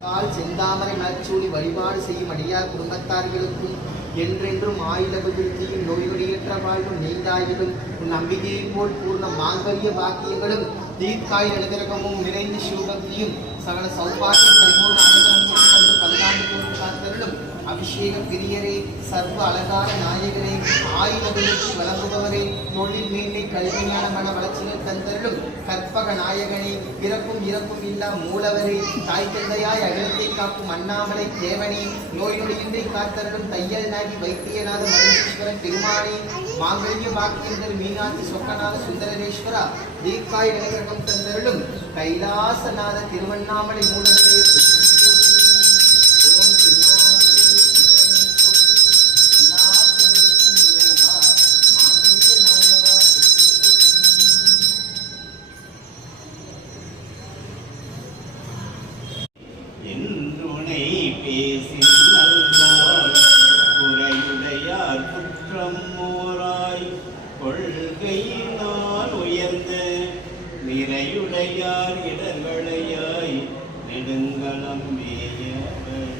செந்தாமரை மலர்ச்சூடி வழிபாடு செய்யும் அடியார் குடும்பத்தார்களுக்கும் என்றென்றும் ஆயுளபகிர்த்தியும் நோய்நொடியற்ற வாழ்வும் நீண்டாயிலும் உன் நம்பிக்கையை போல் பூர்ண மாங்கல்ய பாக்கியங்களும் தீர்க்காய் அனுகிரகமும் நிறைந்த சிவபக்தியும் சகல சௌபாக்கியம் பரிபூர்ண அனுகிரகம் பல்லாண்டு காத்தருளும் அபிஷேக பிரியரே சர்வ அலங்கார நாயகரே ஆயுதங்களுக்கு வழங்குபவரே தொழில் மேன்மை கல்விஞான மன வளர்ச்சிகள் தந்தருளும் கற்பக நாயகனே பிறப்பும் இறப்பும் இல்லா மூலவரே தாய் தந்தையாய் அகிலத்தை காக்கும் அண்ணாமலை தேவனே நோய் நொடியின்றி காத்தருளும் தையல் நாகி வைத்தியநாத மருந்தீஸ்வரன் பெருமானே மாங்கல்ய பாக்கியங்கள் மீனாட்சி சொக்கநாத சுந்தரேஸ்வரா தீர்க்காய் அனுகிரகம் தந்தருளும் கைலாசநாத திருவண்ணாமலை மூலவரே என்றுனை பேசின் நல்லாய் குறையுடையார் குற்றம் மோராய் கொள்கையினால் உயர்ந்த நிறையுடையார் இடர்களையாய் நெடுங்கலம் மேயவர்